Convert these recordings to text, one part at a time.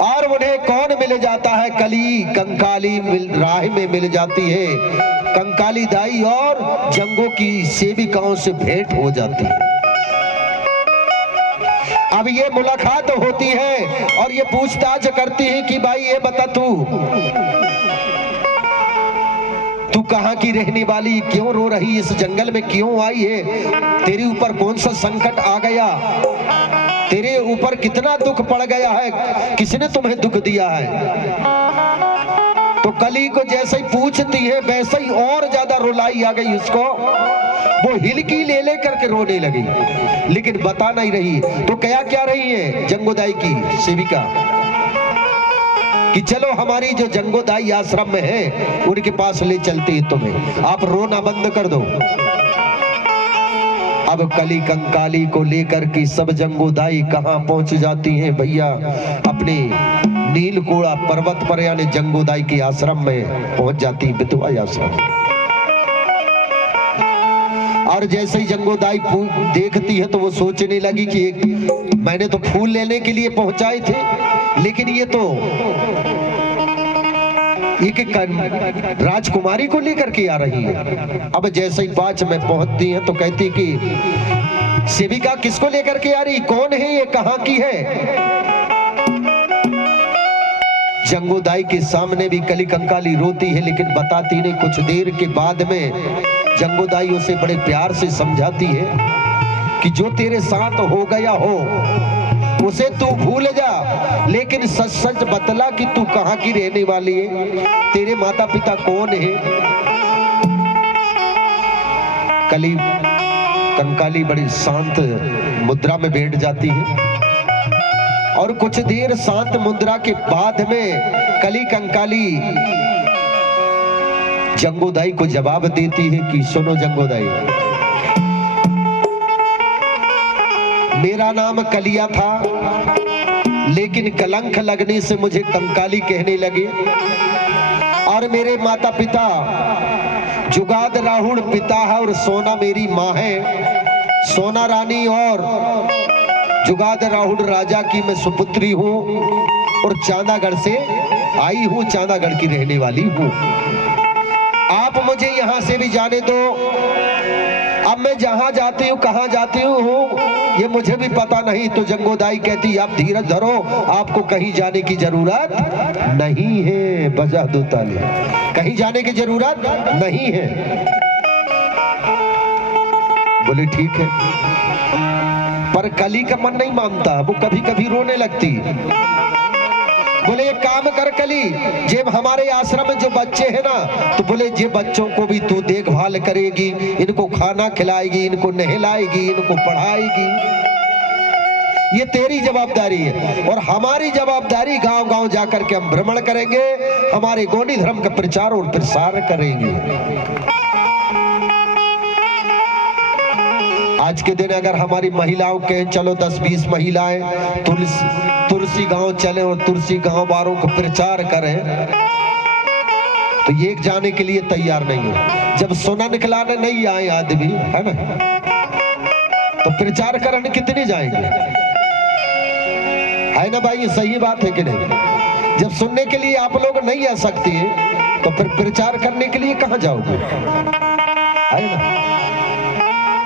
और उन्हें कौन मिल जाता है? कली कंकाली राह में मिल जाती है। कंकाली दाई और जंगों की सेविकाओं से भेंट हो जाती है। अब ये मुलाकात होती है और ये पूछताछ करती है कि भाई ये बता तू कहाँ की रहने वाली, क्यों रो रही, इस जंगल में क्यों आई है, तेरे ऊपर कौन सा संकट आ गया, तेरे ऊपर कितना दुख पड़ गया है, किसने तुम्हें दुख दिया है? तो कली को जैसे ही पूछती है वैसे ही और ज्यादा रुलाई आ गई उसको। वो हिलकी ले ले करके रोने लगी, लेकिन बता नहीं रही। तो क्या रही है जंगोदाई की सेविका कि चलो हमारी जो जंगोदाई आश्रम में है उनके पास ले चलती है तुम्हें, आप रोना बंद कर दो। अब कली कंकाली को लेकर के सब जंगोदाई कहां पहुंच जाती हैं भैया? अपने नीलकोड़ा पर्वत पर यानी जंगोदाई के आश्रम में पहुंच जाती है, बितुआ आश्रम। और जैसे ही जंगोदाई देखती है तो वो सोचने लगी कि मैंने तो फूल लेने के लिए पहुंचाए थे, लेकिन ये तो एक राजकुमारी को लेकर के आ रही है। अब जैसे ही पांच में पहुंचती है तो कहती कि सेविका किसको लेकर के आ रही, कौन है ये, कहां की है? जंगोदाई के सामने भी कली कंकाली रोती है, लेकिन बताती नहीं। कुछ देर के बाद में जंगोदाई उसे बड़े प्यार से समझाती है कि जो तेरे साथ हो गया हो उसे तू भूल जा, लेकिन सच सच बतला कि तू कहां की रहने वाली है, तेरे माता पिता कौन है? कली कंकाली बड़ी शांत मुद्रा में बैठ जाती है और कुछ देर शांत मुद्रा के बाद में कली कंकाली जंगोदाई को जवाब देती है कि सुनो जंगोदाई, मेरा नाम कलिया था, लेकिन कलंक लगने से मुझे कंकाली कहने लगे। और मेरे माता पिता जुगाद राहुल पिता है और सोना मेरी माँ है। सोना रानी और जुगाद राहुल राजा की मैं सुपुत्री हूँ और चांदागढ़ से आई हूँ, चांदागढ़ की रहने वाली हूँ। आप मुझे यहाँ से भी जाने दो। अब मैं जहाँ जाती हूँ, कहाँ जाती हूँ, ये मुझे भी पता नहीं। तो जंगोदाई कहती आप धीरज धरो, आपको कहीं जाने की जरूरत नहीं है। बजा दो ताली, कहीं जाने की जरूरत नहीं है। बोले ठीक है, पर कली का मन नहीं मानता, वो कभी कभी रोने लगती। बोले एक काम कर कली, जब हमारे आश्रम में जो बच्चे हैं ना, तो बोले जे बच्चों को भी तू देखभाल करेगी, इनको खाना खिलाएगी, इनको नहलाएगी, इनको पढ़ाएगी, ये तेरी जवाबदारी है। और हमारी जवाबदारी गांव गांव जाकर के हम भ्रमण करेंगे, हमारे गौड़ी धर्म का प्रचार और प्रसार करेंगे। आज के दिन अगर हमारी महिलाओं के चलो 10-20 महिलाएं तुलसी गांव चले और तुलसी गांव वालों को प्रचार करें, तो ये जाने के लिए तैयार नहीं है। जब सोना निकलाने नहीं आए आदमी, है ना, तो प्रचार करने कितने जाएंगे? है ना भाई, ये सही बात है कि नहीं? जब सुनने के लिए आप लोग नहीं आ सकते तो फिर प्रचार करने के लिए कहां जाओगे? है ना?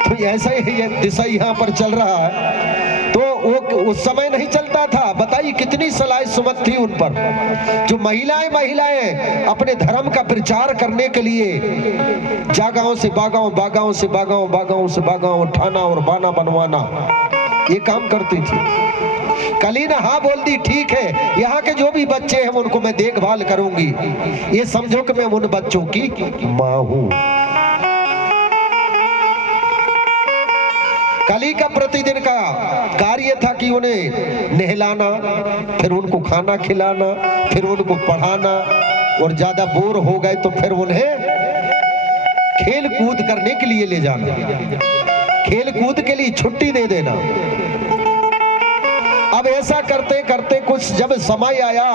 तो ऐसा ही ये दिशा यहाँ पर चल रहा है। तो वो उस समय नहीं चलता था। बताइए कितनी सलाह सुमत थी उन पर। जो महिलाएं अपने धर्म का प्रचार करने के लिए जागाओं से बागाओं, बागाओं से बागाओं, बागाओं से बागाओं उठाना और बाना बनवाना, ये काम करती थी। कली ने हाँ बोल दी, ठीक है, यहाँ के जो भी बच्चे हैं उनको मैं देखभाल करूंगी। ये समझो कि मैं उन बच्चों की माँ हूं। कली का प्रतिदिन का कार्य था कि उन्हें नहलाना, फिर उनको खाना खिलाना, फिर उनको पढ़ाना, और ज्यादा बोर हो गए तो फिर उन्हें खेल कूद करने के लिए ले जाना, खेल कूद के लिए छुट्टी दे देना। अब ऐसा करते करते कुछ जब समय आया,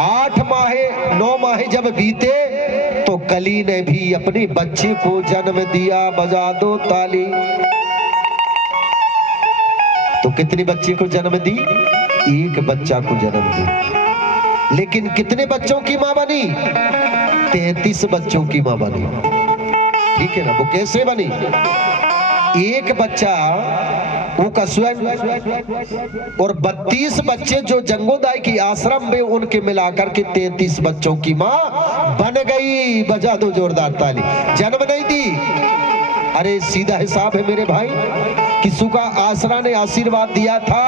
8 माहे 9 माहे जब बीते, तो कली ने भी अपने बच्चे को जन्म दिया। बजा दो ताली। तो कितने बच्चे को जन्म दी? एक बच्चा को जन्म दी। लेकिन कितने बच्चों की मां बनी? 33 बच्चों की मां बनी। ठीक है ना? वो कैसे बनी? एक बच्चा वो का स्वयं और 32 बच्चे जो जंगोदाई की आश्रम में उनके मिलाकर के 33 बच्चों की मां बन गई। बजा दो जोरदार ताली। जन्म नहीं दी। अरे सीधा हिसाब है मेरे भाई कि सुका आसरा ने आशीर्वाद दिया था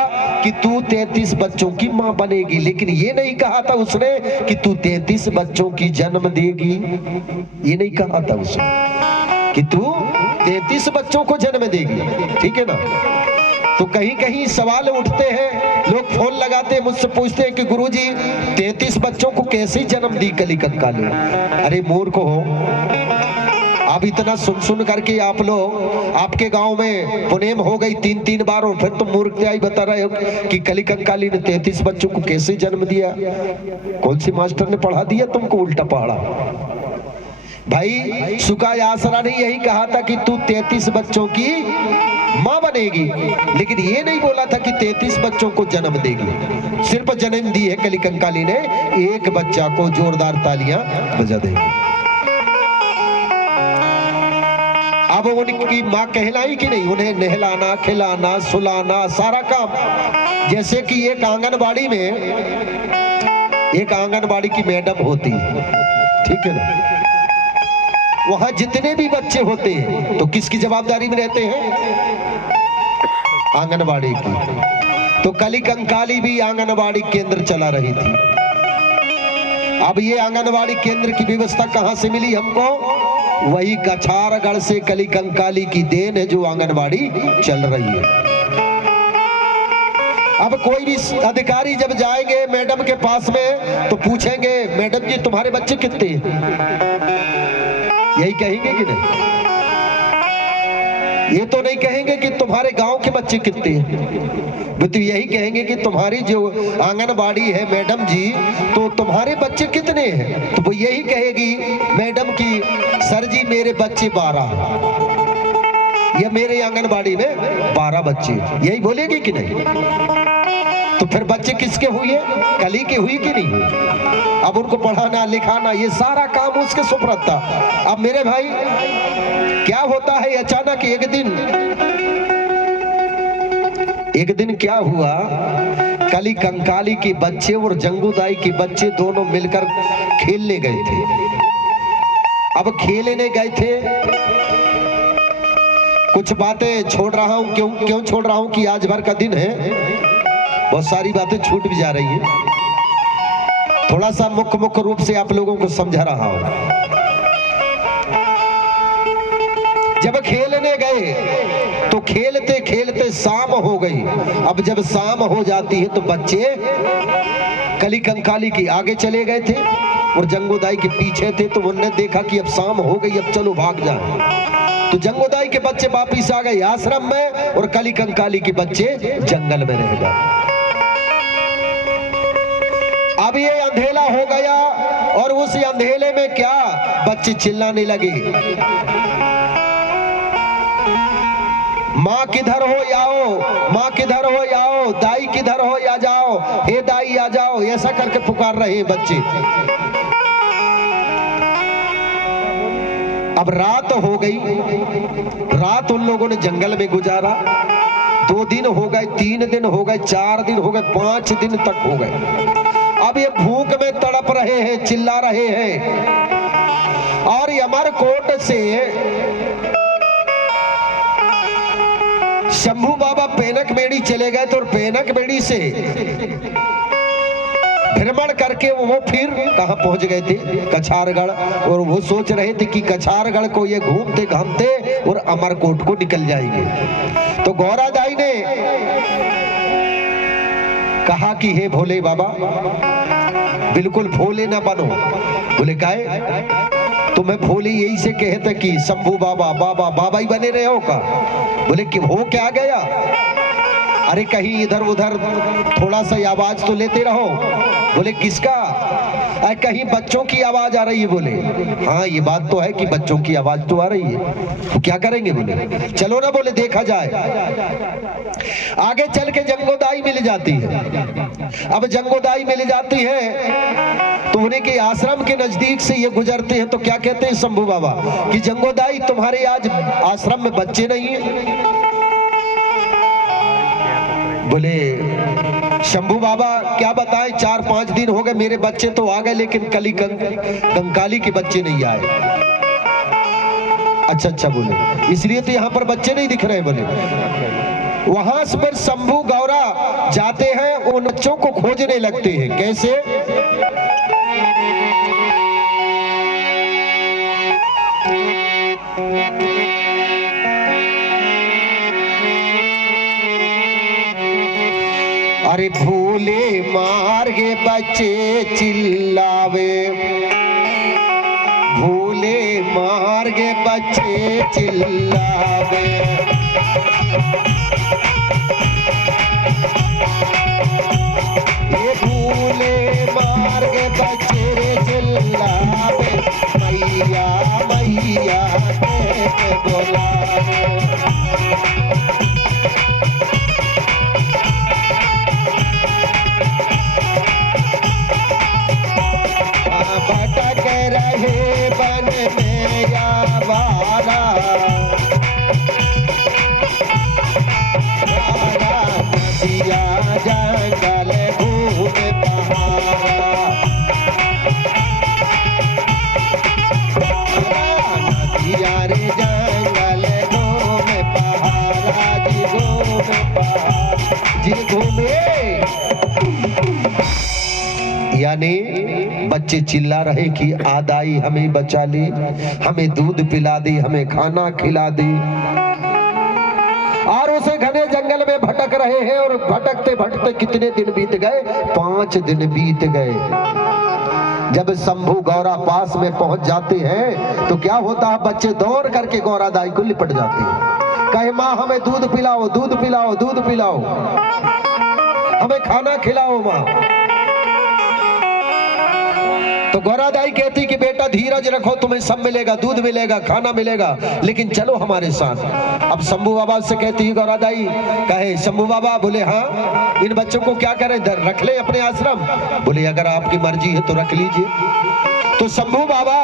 कि तू 33 बच्चों की मां बनेगी, लेकिन ये नहीं कहा था उसने कि तू 33 बच्चों की जन्म देगी। ये नहीं कहा था उसने कि तू 33 बच्चों को जन्म देगी। ठीक है ना? तो कहीं कहीं सवाल उठते हैं, लोग फोन लगाते हैं, मुझसे पूछते हैं कि गुरुजी 33 बच्चों को कैसे जन्म दी कली कंकाली? अरे मूर्ख हो, अब इतना सुन सुन करके आप लोग, आपके गांव में पुनेम हो गई 3-3 बार और फिर तुम मूर्खताई बता रहे हो कि कली कंकाली ने 33 बच्चों को कैसे जन्म दिया? कौन सी मास्टर ने पढ़ा दिया तुमको उल्टा पहाड़ा? भाई सुका आसरा ने यही कहा था कि तू 33 बच्चों की मां बनेगी, लेकिन ये नहीं बोला था कि 33 बच्चों को जन्म देगी। सिर्फ जन्म दी है कली कंकाली ने एक बच्चा को। जोरदार तालियां बजा देंगे। अब उनकी मां कहलाई कि नहीं? उन्हें नहलाना, खिलाना, सुलाना, सारा काम। जैसे कि एक आंगनबाड़ी में एक आंगनबाड़ी की मैडम होती है, ठीक है ना? वहां जितने भी बच्चे होते हैं तो किसकी जवाबदारी में रहते हैं? आंगनबाड़ी की। तो कली कंकाली भी आंगनबाड़ी केंद्र चला रही थी। अब ये आंगनबाड़ी केंद्र की व्यवस्था कहां से मिली हमको? वही कछारगढ़ से कली कंकाली की देन है जो आंगनबाड़ी चल रही है। अब कोई भी अधिकारी जब जाएंगे मैडम के पास में तो पूछेंगे, मैडम जी तुम्हारे बच्चे कितने हैं? यही कहेंगे कि नहीं? ये तो नहीं कहेंगे कि तुम्हारे गांव के बच्चे कितने हैं, तो यही कहेंगे कि तुम्हारी जो आंगनबाड़ी है मैडम जी, तो तुम्हारे बच्चे कितने हैं? तो वो यही कहेगी मैडम की सर जी मेरे बच्चे 12, या मेरे आंगनबाड़ी में 12 बच्चे। यही बोलेगी कि नहीं? तो फिर बच्चे किसके हुए? कली के हुई कि नहीं हुई? अब उनको पढ़ाना लिखाना ये सारा काम उसके सुपुर्द था। अब मेरे भाई क्या होता है, अचानक एक दिन क्या हुआ, कली कंकाली के बच्चे और जंगूदाई के बच्चे दोनों मिलकर खेलने गए थे। अब खेलने गए थे, कुछ बातें छोड़ रहा हूं। क्यों छोड़ रहा हूं कि आज भर का दिन है, बहुत सारी बातें छूट भी जा रही है। थोड़ा सा मुख्य रूप से आप लोगों को समझा रहा हूं। जब खेलने गए तो खेलते खेलते शाम हो गई। अब जब शाम हो जाती है तो बच्चे कली कंकाली की आगे चले गए थे और जंगूदाई के पीछे थे। तो उन्होंने देखा कि अब शाम हो गई, अब चलो भाग जाए। तो जंगूदाई के बच्चे वापिस आ गए आश्रम में और कली कंकाली के बच्चे जंगल में रह गए। अब ये अंधेला हो गया और उस अंधेले में क्या, बच्चे चिल्लाने लगे, माँ किधर हो आओ, माँ किधर हो आओ, दाई किधर हो आ जाओ, हे दाई आ जाओ, ऐसा करके पुकार रहे हैं बच्चे। अब रात हो गई, रात उन लोगों ने जंगल में गुजारा। 2 दिन हो गए, 3 दिन हो गए, 4 दिन हो गए, 5 दिन तक हो गए। अब ये भूख में तड़प रहे हैं, चिल्ला रहे हैं। और अमरकोट से शंभू बाबा पेनक बेड़ी चले गए। तो पेनक बेड़ी से भ्रमण करके वो फिर कहां पहुंच गए थे? कछारगढ़। और वो सोच रहे थे कि कछारगढ़ को ये घूमते घामते और अमरकोट को निकल जाएंगे। तो गौरादाई ने कहा कि हे भोले बाबा, बिल्कुल भोले ना बनो। बोले काहे? तो मैं भोले यही से कहता कि शंभू बाबा बाबा बाबा ही बने रहे हो का? बोले कि हो क्या गया? अरे कहीं इधर उधर थोड़ा सा आवाज तो लेते रहो। बोले किसका? कहीं बच्चों की आवाज आ रही है? बोले हाँ ये बात तो है कि बच्चों की आवाज तो आ रही है, तो क्या करेंगे? बोले चलो ना, बोले देखा जाए। आगे चल के जंगोदाई मिल जाती है। अब जंगोदाई मिल जाती है तो उन्हीं के आश्रम के नजदीक से ये गुजरते हैं, तो क्या कहते हैं शंभू बाबा कि जंगोदाई तुम्हारे आज आश्रम में बच्चे नहीं है? बोले शंभू बाबा क्या बताएं, 4-5 दिन हो गए, मेरे बच्चे तो आ गए लेकिन कंकाली के बच्चे नहीं आए। अच्छा बोले इसलिए तो यहाँ पर बच्चे नहीं दिख रहे। बोले वहां से फिर शंभू गौरा जाते हैं, उन बच्चों को खोजने लगते हैं। कैसे? अरे भूले मार्गे बच्चे चिल्लावे, भूले मार्गे बच्चे चिल्लावे, ये भूले मार्गे बच्चे चिल्लावे, मैया मैया के बुलावे। भटक रहे बन में यावारा, नदिया जंगल घूम पहाड़ा, नदिया रे जंगल घूम पहाड़ा, जी घूम पहाड़ जी घूमे। यानी बच्चे चिल्ला रहे कि आदाई हमें बचा ली, हमें दूध पिला दी, हमें खाना खिला दी, और उसे घने जंगल में भटक रहे हैं। और भटकते भटकते कितने दिन बीत गए? 5 दिन बीत गए। जब शंभू गौरा पास में पहुंच जाते हैं तो क्या होता है, बच्चे दौड़ करके गौरा दाई को लिपट जाते हैं, कहे माँ हमें दूध पिलाओ, दूध पिलाओ, दूध पिलाओ, हमें खाना खिलाओ माँ। तो गौरा दाई कहती कि बेटा धीरज रखो, तुम्हें सब मिलेगा, दूध मिलेगा, खाना मिलेगा, लेकिन चलो हमारे साथ। अब शंभू बाबा से कहती है गौरा दाई, कहे शंभू बाबा, बोले हाँ इन बच्चों को क्या करें, रख ले अपने आश्रम? बोले अगर आपकी मर्जी है तो रख लीजिए। तो शंभू बाबा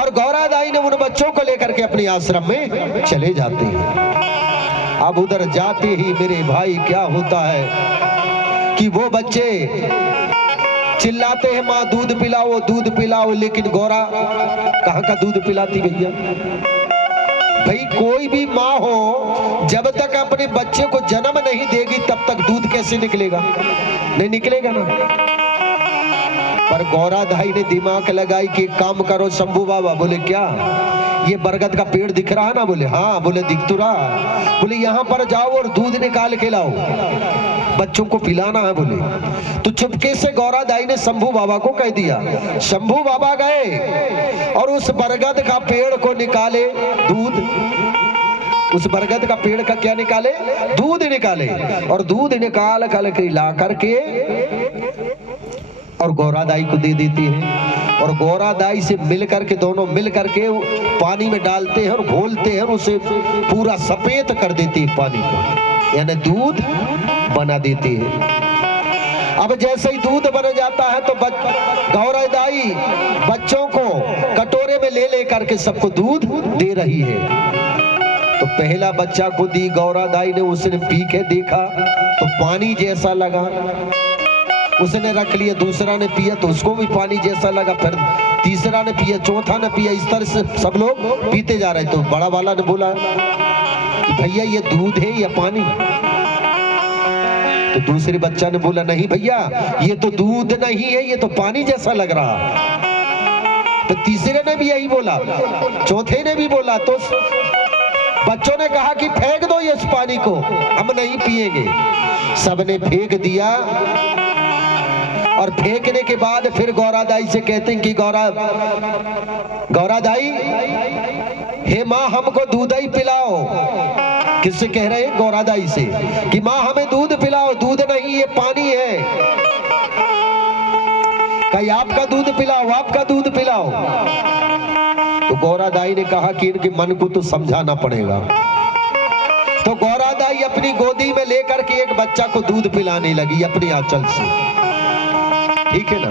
और गौरा दाई ने उन बच्चों को लेकर के अपने आश्रम में चले जाते हैं। अब उधर जाते ही मेरे भाई क्या होता है कि वो बच्चे चिल्लाते हैं माँ दूध पिलाओ, दूध पिलाओ, लेकिन गौरा कहाँ का दूध पिलाती भैया? भाई कोई भी माँ हो जब तक अपने बच्चे को जन्म नहीं देगी तब तक दूध कैसे निकलेगा? नहीं निकलेगा ना। पर गौरा दाई ने दिमाग लगाई कि काम करो शंभू बाबा। बोले क्या? ये बरगद का पेड़ दिख रहा है ना? बोले हाँ। बोले दिख तो रहा। बोले यहाँ पर जाओ और दूध निकाल के लाओ, बच्चों को पिलाना है। बोले तो चुपके से गौरा दाई ने शंभू बाबा को कह दिया। शंभू बाबा गए और उस बरगद का पेड़ को निकाले दूध। उस बरगद का पेड़ का क्या निकाले? दूध निकाले। और दूध निकाल कर ला करके और गौरा दाई को दे देती है। और गौरा दाई से मिल करके दोनों मिल करके पानी में डालते हैं और घोलते हैं और उसे पूरा सफेद कर देते हैं पानी को, यानी दूध बना देते हैं। अब जैसे ही दूध बन जाता है तो गौरा दाई बच्चों को कटोरे में ले करके सबको दूध दे रही है। तो पहला बच्चा को दी गौरा दाई ने, उसने पी के देखा तो पानी जैसा लगा, उसने रख लिया। दूसरा ने पिया तो उसको भी पानी जैसा लगा, फिर तीसरा ने पिया, चौथा ने पिया, इस तरह से सब लोग पीते जा रहे। तो बड़ा वाला ने बोला कि भैया ये दूध है या पानी? तो दूसरे बच्चा ने बोला नहीं भैया ये तो दूध नहीं है, ये तो पानी जैसा लग रहा। तो तीसरे ने भी यही बोला, चौथे ने भी बोला। तो बच्चों ने कहा कि फेंक दो इस पानी को, हम नहीं पिएंगे। सबने फेंक दिया। और फेंकने के बाद फिर गौरा दाई से कहते हैं कि गौरा दाई हे माँ हमको दूध ही पिलाओ। किससे कह रहे हैं? गौरा दाई से कि माँ हमें दूध पिलाओ। दूध नहीं ये पानी है। कहीं आपका दूध पिला पिलाओ, आपका दूध पिलाओ। तो गौरादाई ने कहा कि इनके मन को तो समझाना पड़ेगा। तो गौरादाई अपनी गोदी में लेकर के एक बच्चा को दूध पिलाने लगी अपनी आंचल से, ठीक है ना।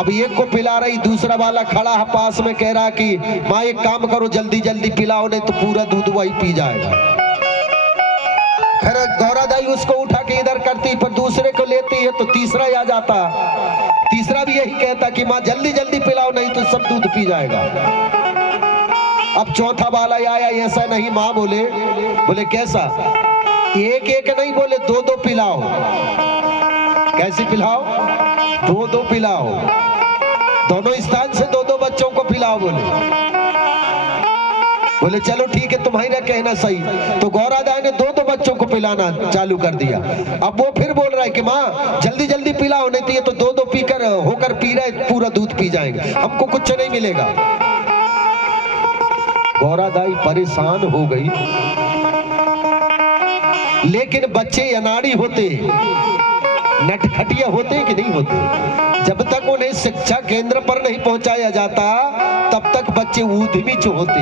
अब एक को पिला रही, दूसरा वाला खड़ा है पास में, कह रहा कि माँ एक काम करो, जल्दी जल्दी पिलाओ, नहीं तो पूरा दूध वही पी जाएगा। फिर गौरादाई उसको उठा के इधर करती, पर दूसरे को लेती है तो तीसरा आ जाता, तीसरा भी यही कहता कि माँ जल्दी जल्दी पिलाओ, नहीं तो सब दूध पी जाएगा। अब चौथा वाला आया, ऐसा नहीं माँ, बोले कैसा, एक एक नहीं, बोले दो दो पिलाओ। कैसे पिलाओ? दो दो पिलाओ, दोनों स्थान से दो दो बच्चों को पिलाओ। बोले चलो ठीक है, तुम्हारा कहना सही। तो गौरादाई ने दो दो बच्चों को पिलाना चालू कर दिया। अब वो फिर बोल रहा है कि माँ जल्दी जल्दी पिलाओ, नहीं तो ये तो दो दो पीकर होकर पी रहे, पूरा दूध पी जाएंगे, हमको कुछ नहीं मिलेगा। गौरादाई परेशान हो गई, लेकिन बच्चे अनाड़ी होते, नटखटिया होते कि नहीं होते। जब तक उन्हें शिक्षा केंद्र पर नहीं पहुंचाया जाता तब तक बच्चे उद्यमी होते,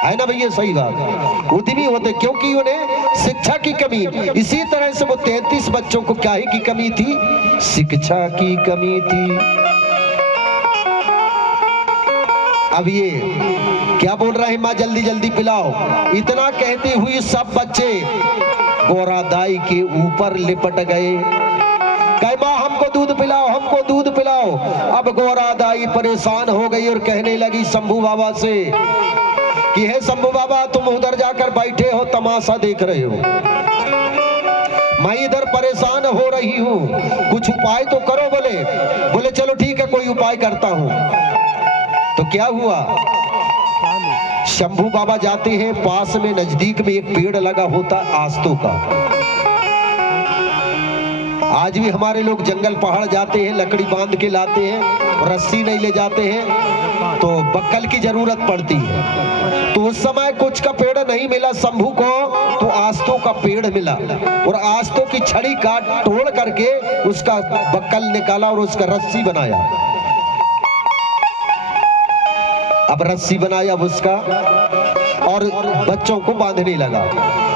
है ना भैया, सही बात, उद्यमी होते, क्योंकि उन्हें शिक्षा की कमी। इसी तरह से वो 33 बच्चों को क्या की कमी थी? शिक्षा की कमी थी। अब ये क्या बोल रहा है, माँ जल्दी जल्दी पिलाओ। इतना कहती हुई सब बच्चे गौरादाई के ऊपर लिपट गए, कहे माँ हमको दूध पिलाओ, हमको दूध पिलाओ। अब गौरादाई परेशान हो गई और कहने लगी शंभू बाबा से कि हे शंभू बाबा, तुम उधर जाकर बैठे हो, तमाशा देख रहे हो, मैं इधर परेशान हो रही हूँ, कुछ उपाय तो करो। बोले चलो ठीक है, कोई उपाय करता हूँ। तो क्या हुआ, शंभू बाबा जाते हैं, पास में नजदीक में एक पेड़ लगा होता आस्तों का। आज भी हमारे लोग जंगल पहाड़ जाते हैं, लकड़ी बांध के लाते हैं, रस्सी नहीं ले जाते हैं तो बक्कल की जरूरत पड़ती है। तो उस समय कुछ का पेड़ नहीं मिला शंभू को, तो आस्तों का पेड़ मिला और आस्तों की छड़ी काट तोड़ करके उसका बक्कल निकाला और उसका रस्सी बनाया। अब रस्सी बनाया उसका और बच्चों को बांधने लगा।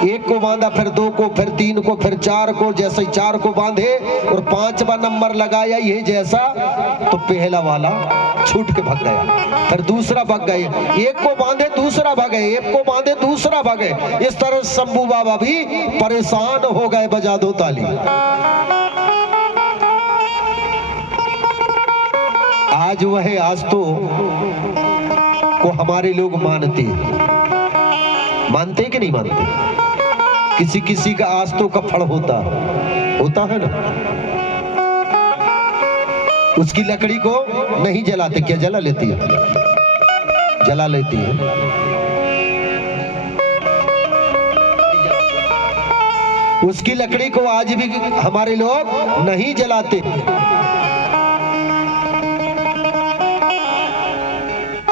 एक को बांधा, फिर दो को, फिर तीन को, फिर चार को। जैसे ही चार को बांधे और 5वां नंबर लगाया ये जैसा, तो पहला वाला छूट के भाग गया, फिर दूसरा भाग गए। एक को बांधे दूसरा भागे, एक को बांधे दूसरा भागे। इस तरह शंभू बाबा भी परेशान हो गए। बजा दो ताली। आज वह आस्तों को हमारे लोग मानते कि नहीं मानते? किसी किसी का आस्तों का फल होता है ना, उसकी लकड़ी को नहीं जलाते, क्या जला लेती है? जला लेती है। उसकी लकड़ी को आज भी हमारे लोग नहीं जलाते।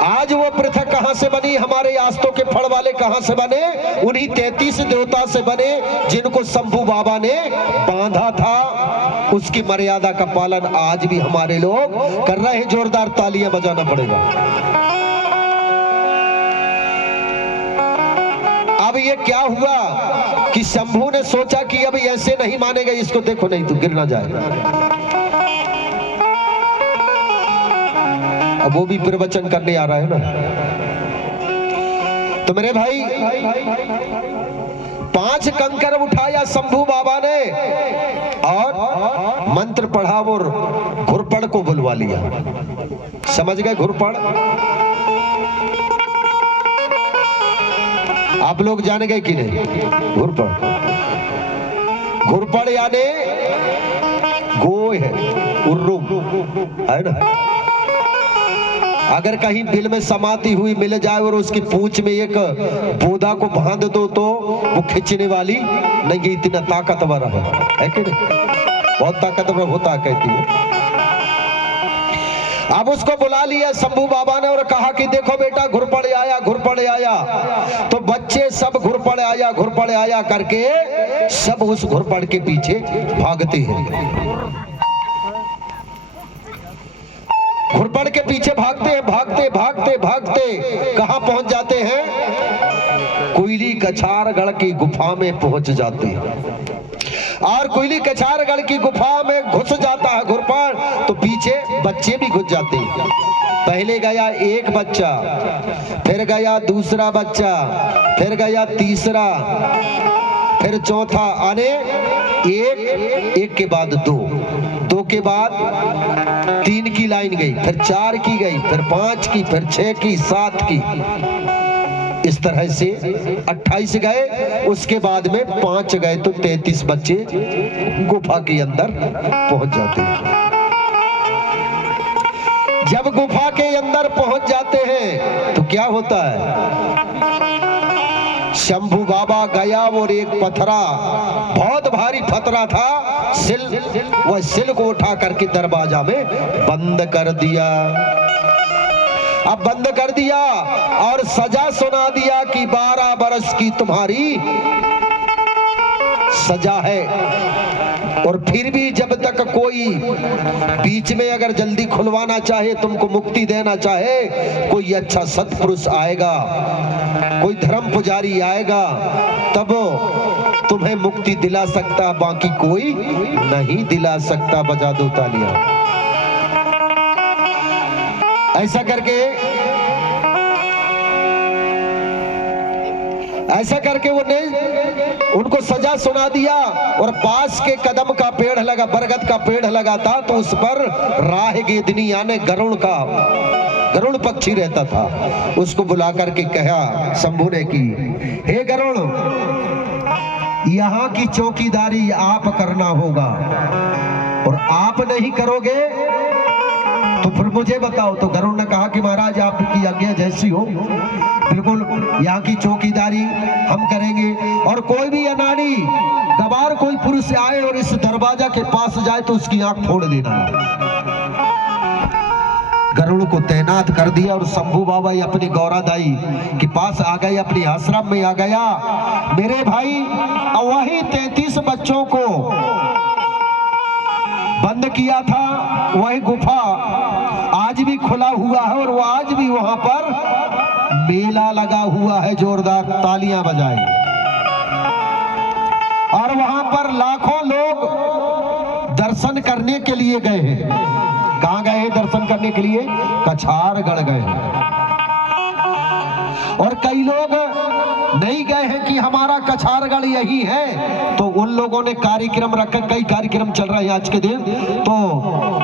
आज वो प्रथा कहां से बनी? हमारे आस्तों के फल वाले कहां से बने? उन्हीं 33 देवता से बने जिनको शंभू बाबा ने बांधा था। उसकी मर्यादा का पालन आज भी हमारे लोग कर रहे हैं। जोरदार तालियां बजाना पड़ेगा। अब ये क्या हुआ कि शंभू ने सोचा कि अब ऐसे नहीं मानेगा इसको, देखो नहीं तो गिर ना जाए। अब वो भी प्रवचन करने आ रहा है ना। तो मेरे भाई 5 कंकर उठाया शंभू बाबा ने और मंत्र पढ़ा और घुरपड़ को बुलवा लिया। समझ गए घुरपड़? आप लोग जान गए कि नहीं? घुरपड़, घुरपड़ यानी गोय है, उर्रुम है ना। अगर कहीं बिल में समाती हुई मिल जाए और उसकी पूंछ में एक बोधा को बांध दो तो वो खींचने वाली नहीं, इतना ताकतवर है कि नहीं? बहुत ताकतवर होता कहती है। अब उसको बुला लिया शंभू बाबा ने और कहा कि देखो बेटा घुरपड़ आया, घुरपड़ आया। तो बच्चे सब घुरपड़ आया करके सब उस घुरपड़ के पीछे भागते हैं। घुड़पड़ के पीछे भागते हैं, भागते भागते भागते कहां पहुंच जाते हैं? कोयली कछारगढ़ की गुफा में पहुंच जाते हैं। और कोयली कछारगढ़ की गुफा में घुस जाता है घुड़पड़, तो पीछे बच्चे भी घुस जाते हैं। पहले गया एक बच्चा, फिर गया दूसरा बच्चा, फिर गया तीसरा, फिर चौथा, आने एक के बाद दो के बाद 3 की लाइन गई, फिर 4 की गई, फिर 5 की, फिर 6 की, 7 की, इस तरह से 28 गए। उसके बाद में 5 गए तो 33 बच्चे गुफा के अंदर पहुंच जाते हैं। जब गुफा के अंदर पहुंच जाते हैं तो क्या होता है? शंभू बाबा गया और एक पथरा, बहुत भारी पथरा था, वह सिल को उठा करके दरवाजा में बंद कर दिया। अब बंद कर दिया और सजा सुना दिया कि 12 बरस की तुम्हारी सजा है। और फिर भी जब तक कोई बीच में अगर जल्दी खुलवाना चाहे, तुमको मुक्ति देना चाहे, कोई अच्छा सत्पुरुष आएगा, कोई धर्म पुजारी आएगा, तब तुम्हें मुक्ति दिला सकता, बाकी कोई नहीं दिला सकता। बजा दो तालियां। ऐसा करके उनको सजा सुना दिया। और पास के कदम का पेड़ लगा, बरगद का पेड़ लगा था, तो उस पर राह गेदनी यानी गरुड़ पक्षी रहता था। उसको बुला करके कहा शंभू ने कि हे गरुड़, यहाँ की चौकीदारी आप करना होगा, और आप नहीं करोगे तो फिर मुझे बताओ। तो गरुड़ ने कहा कि महाराज आपकी आज्ञा जैसी हो, बिल्कुल यहाँ की चौकीदारी हम करेंगे। और कोई भी अनाड़ी गवार कोई पुरुष आए और इस दरवाजा के पास जाए तो उसकी आंख फोड़ देना। गरुड़ को तैनात कर दिया और शंभू बाबा अपनी गौरादाई के पास आ गए, अपने आश्रम में आ गया। मेरे भाई, वही 33 बच्चों को बंद किया था, वही गुफा आज भी खुला हुआ है, और वो आज भी वहां पर मेला लगा हुआ है। जोरदार तालियां बजाएं। और वहां पर लाखों लोग दर्शन करने के लिए गए हैं। कहां गए हैं दर्शन करने के लिए? कछारगढ़ गए हैं। और कई लोग नहीं गए हैं कि हमारा कछारगढ़ यही है, तो उन लोगों ने कार्यक्रम रखे, कई कार्यक्रम चल रहे हैं आज के दिन, तो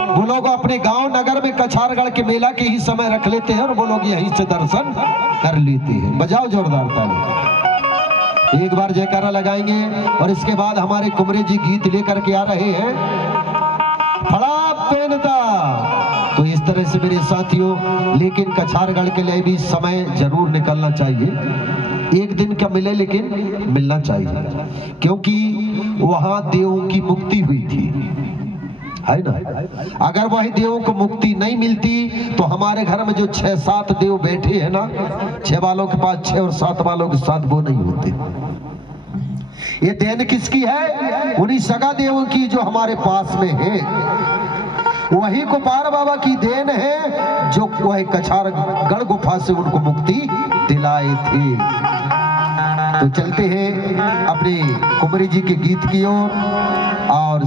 वो लोग अपने गांव नगर में कछारगढ़ के मेला के ही समय रख लेते हैं और वो लोग यहीं से दर्शन कर लेते हैं। बजाओ जोरदार ताली। एक बार जयकारा लगाएंगे और इसके बाद हमारे कुमरे जी गीत लेकर के आ रहे हैं, फड़ा पेनता। तो इस तरह से मेरे साथियों, लेकिन कछारगढ़ के लिए भी समय जरूर निकलना चाहिए। एक दिन का मिले लेकिन मिलना चाहिए, क्योंकि वहां देवों की मुक्ति हुई थी, है ना। अगर वही देवों को मुक्ति नहीं मिलती तो हमारे घर में जो 6-7 देव बैठे हैं ना, 6 वालों के पास 6 और 7 वालों के साथ वो नहीं होते। ये देन किसकी है? उन्हीं सगा देवों की जो हमारे पास में है। वही कुपार बाबा की देन है जो वही कछारगढ़ गुफा से उनको मुक्ति दिलाए थे। तो चलते हैं अपने कुमरी जी के गीत की ओर और